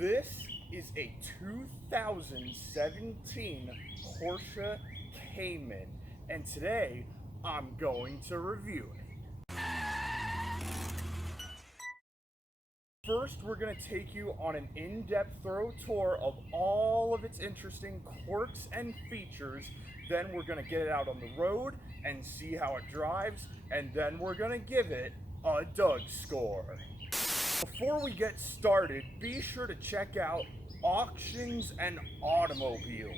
This is a 2017 Porsche Cayman, and today I'm going to review it. First, we're going to take you on an in-depth thorough tour of all of its interesting quirks and features. Then we're going to get it out on the road and see how it drives, and then we're going to give it a Doug score. Before we get started, be sure to check out Auctions and Automobiles.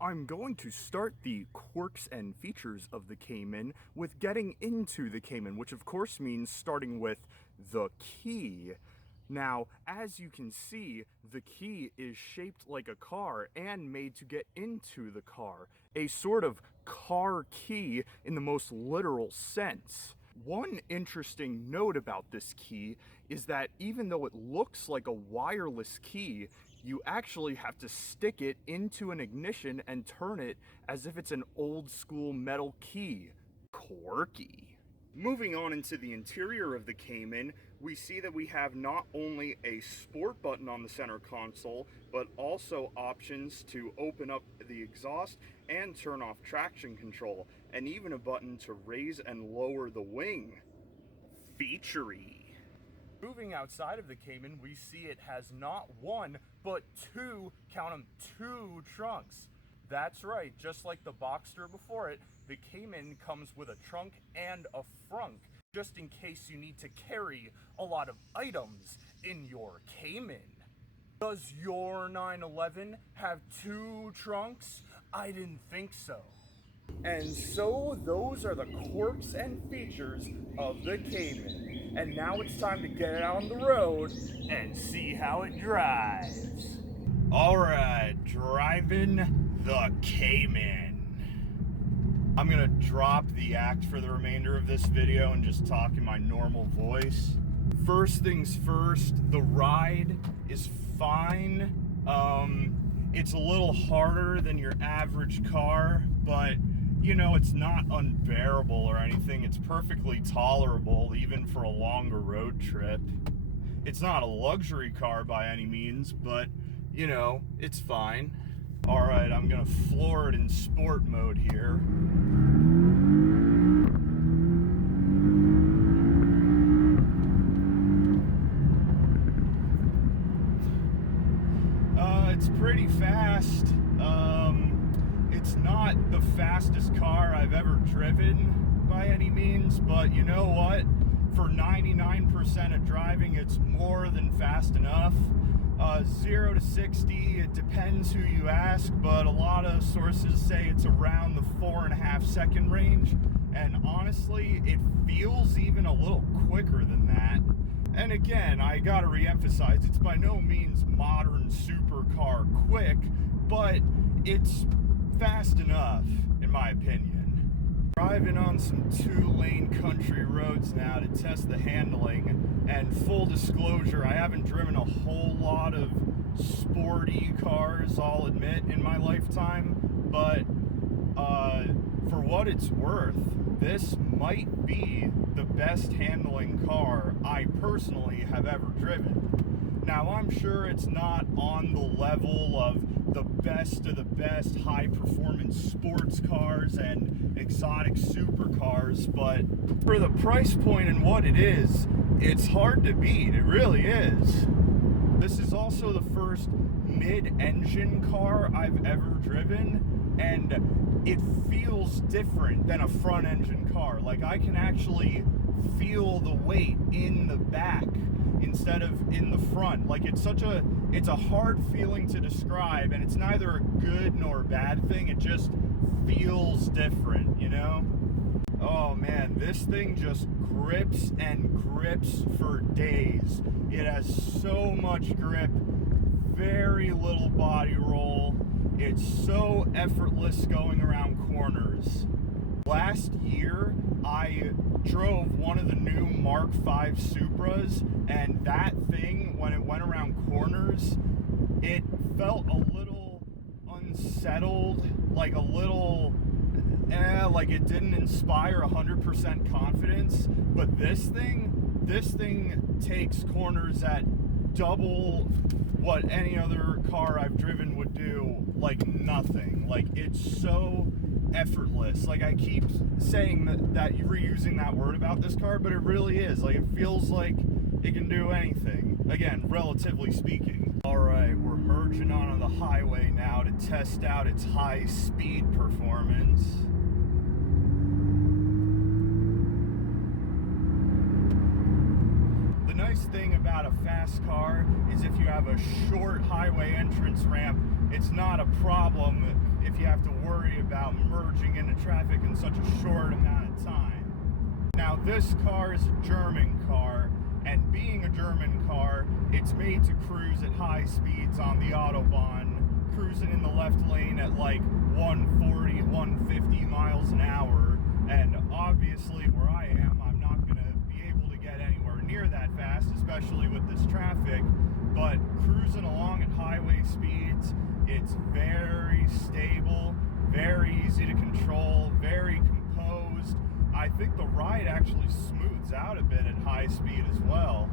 I'm going to start the quirks and features of the Cayman with getting into the Cayman, which of course means starting with the key. Now, as you can see, the key is shaped like a car and made to get into the car, a sort of car key in the most literal sense. One interesting note about this key is that even though it looks like a wireless key, you actually have to stick it into an ignition and turn it as if it's an old school metal key. Quirky. Moving on into the interior of the Cayman, we see that we have not only a sport button on the center console, but also options to open up the exhaust and turn off traction control, and even a button to raise and lower the wing. Featurey. Moving outside of the Cayman, we see it has not one, but two, count them, two trunks. That's right, just like the Boxster before it, the Cayman comes with a trunk and a frunk, just in case you need to carry a lot of items in your Cayman. Does your 911 have two trunks? I didn't think so. And so those are the quirks and features of the Cayman. And now it's time to get it out on the road and see how it drives. Alright, driving the Cayman. I'm gonna drop the act for the remainder of this video and just talk in my normal voice. First things first, the ride is fine. It's a little harder than your average car, but you know, it's not unbearable or anything. It's perfectly tolerable even for a longer road trip. It's not a luxury car by any means, but you know, it's fine. All right, I'm gonna floor it in sport mode here. It's pretty fast. It's not the fastest car I've ever driven by any means, but you know what? For 99% of driving, it's more than fast enough. 0 to 60, it depends who you ask, but a lot of sources say it's around the 4.5 second range, and honestly, it feels even a little quicker than that. And again, I gotta re-emphasize, it's by no means modern supercar quick, but it's fast enough, in my opinion. Driving on some 2-lane country roads now to test the handling, and full disclosure, I haven't driven a whole lot of sporty cars, I'll admit, in my lifetime, but for what it's worth, this might be the best handling car I personally have ever driven. Now, I'm sure it's not on the level of the best of the best high-performance sports cars and exotic supercars, but for the price point and what it is, it's hard to beat. It really is. This is also the first mid-engine car I've ever driven, and it feels different than a front-engine car. Like, I can actually feel the weight in the back instead of in the front. Like, it's a hard feeling to describe, and it's neither a good nor a bad thing. It just feels different, you know? Oh man, this thing just grips and grips for days. It has so much grip, very little body roll. It's so effortless going around corners. Last year, I drove one of the new Mark V Supras, and that thing, when it went around corners, it felt a little unsettled, like a little, like it didn't inspire 100% confidence. But this thing takes corners at double what any other car I've driven would do, like nothing. Like, it's so effortless. Like, I keep saying that reusing that word about this car, but it really is. Like, it feels like it can do anything. Again, relatively speaking. Alright, we're merging onto the highway now to test out its high speed performance. The nice thing about a fast car is if you have a short highway entrance ramp, it's not a problem if you have to worry about merging into traffic in such a short amount of time. Now, this car is a German car, and being a German car, it's made to cruise at high speeds on the Autobahn, cruising in the left lane at like 140, 150 miles an hour, and obviously where I am, I'm not going to be able to get anywhere near that fast, especially with this traffic, but cruising along at highway speeds, it's very stable, very easy to control, very composed. I think the ride actually smooths out a bit at high speed as well.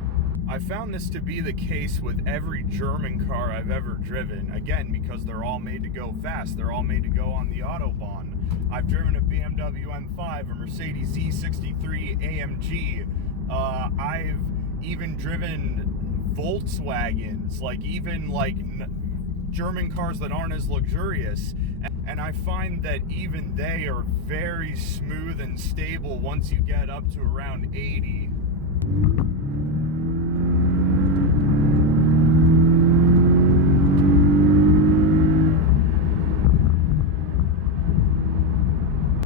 I found this to be the case with every German car I've ever driven, again, because they're all made to go fast, they're all made to go on the Autobahn. I've driven a BMW M5, a Mercedes E63 AMG, I've even driven Volkswagens, like even like German cars that aren't as luxurious, and I find that even they are very smooth and stable once you get up to around 80.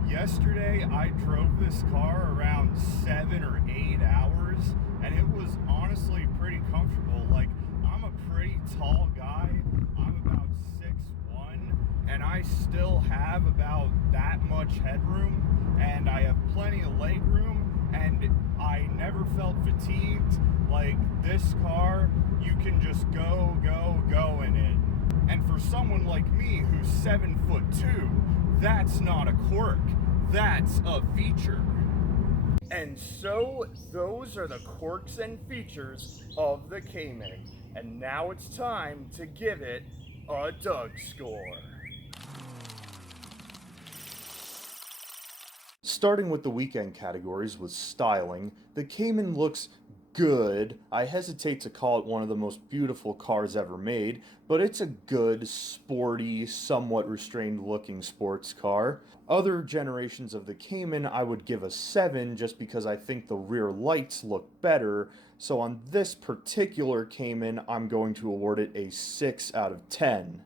Yesterday I drove this car around 7 or 8 hours, and it was honestly pretty comfortable. Like, I'm a pretty tall guy, I'm about 6'1", and I still have about that much headroom, and I have plenty of leg room, and I never felt fatigued. Like, this car, you can just go in it. And for someone like me who's 7'2", that's not a quirk, that's a feature. And so those are the quirks and features of the Cayman. And now it's time to give it a Doug score. Starting with the weekend categories with styling, the Cayman looks good. I hesitate to call it one of the most beautiful cars ever made, but it's a good, sporty, somewhat restrained looking sports car. Other generations of the Cayman I would give a 7 just because I think the rear lights look better, so on this particular Cayman I'm going to award it a 6 out of 10.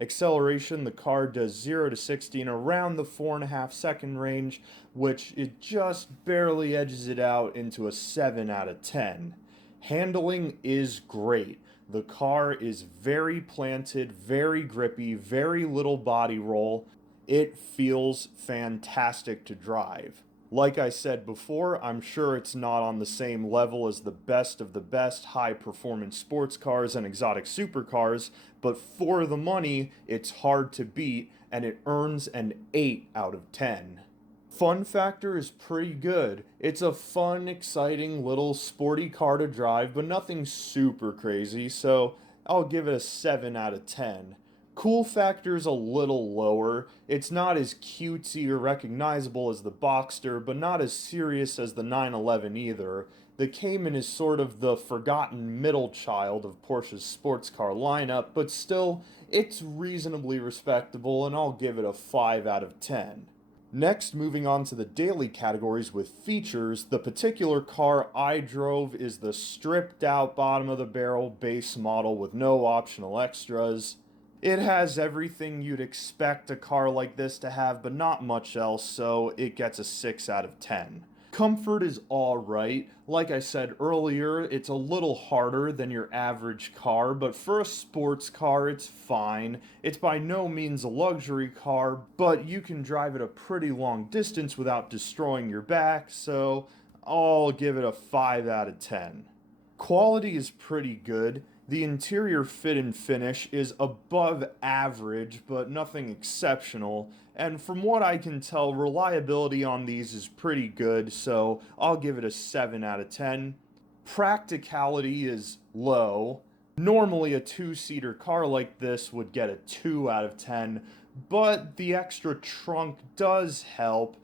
Acceleration, the car does 0 to 60 in around the 4.5 second range, which it just barely edges it out into a 7 out of 10. Handling is great. The car is very planted, very grippy, very little body roll. It feels fantastic to drive. Like I said before, I'm sure it's not on the same level as the best of the best high-performance sports cars and exotic supercars, but for the money, it's hard to beat, and it earns an 8 out of 10. Fun factor is pretty good. It's a fun, exciting little sporty car to drive, but nothing super crazy, so I'll give it a 7 out of 10. Cool factor's a little lower. It's not as cutesy or recognizable as the Boxster, but not as serious as the 911 either. The Cayman is sort of the forgotten middle child of Porsche's sports car lineup, but still, it's reasonably respectable, and I'll give it a 5 out of 10. Next, moving on to the daily categories with features, the particular car I drove is the stripped out bottom of the barrel base model with no optional extras. It has everything you'd expect a car like this to have, but not much else, so it gets a 6 out of 10. Comfort is alright. Like I said earlier, it's a little harder than your average car, but for a sports car, it's fine. It's by no means a luxury car, but you can drive it a pretty long distance without destroying your back, so I'll give it a 5 out of 10. Quality is pretty good. The interior fit and finish is above average, but nothing exceptional, and from what I can tell, reliability on these is pretty good, so I'll give it a 7 out of 10. Practicality is low. Normally, a two-seater car like this would get a 2 out of 10, but the extra trunk does help,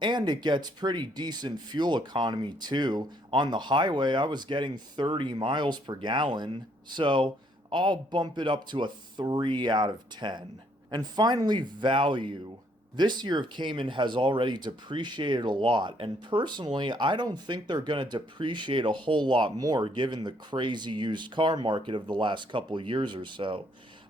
and it gets pretty decent fuel economy too. On the highway, I was getting 30 miles per gallon, so I'll bump it up to a 3 out of 10. And finally, value. This year of Cayman has already depreciated a lot, and personally, I don't think they're going to depreciate a whole lot more given the crazy used car market of the last couple years or so.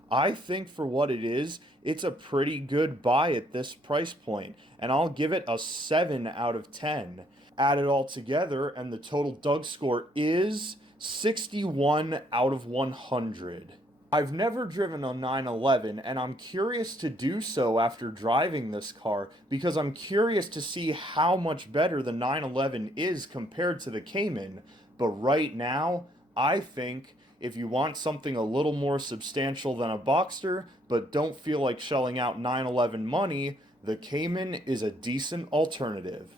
I think for what it is, it's a pretty good buy at this price point, and I'll give it a 7 out of 10. Add it all together, and the total Doug score is 61 out of 100. I've never driven a 911, and I'm curious to do so after driving this car because I'm curious to see how much better the 911 is compared to the Cayman. But right now, I think if you want something a little more substantial than a Boxster, but don't feel like shelling out 911 money, the Cayman is a decent alternative.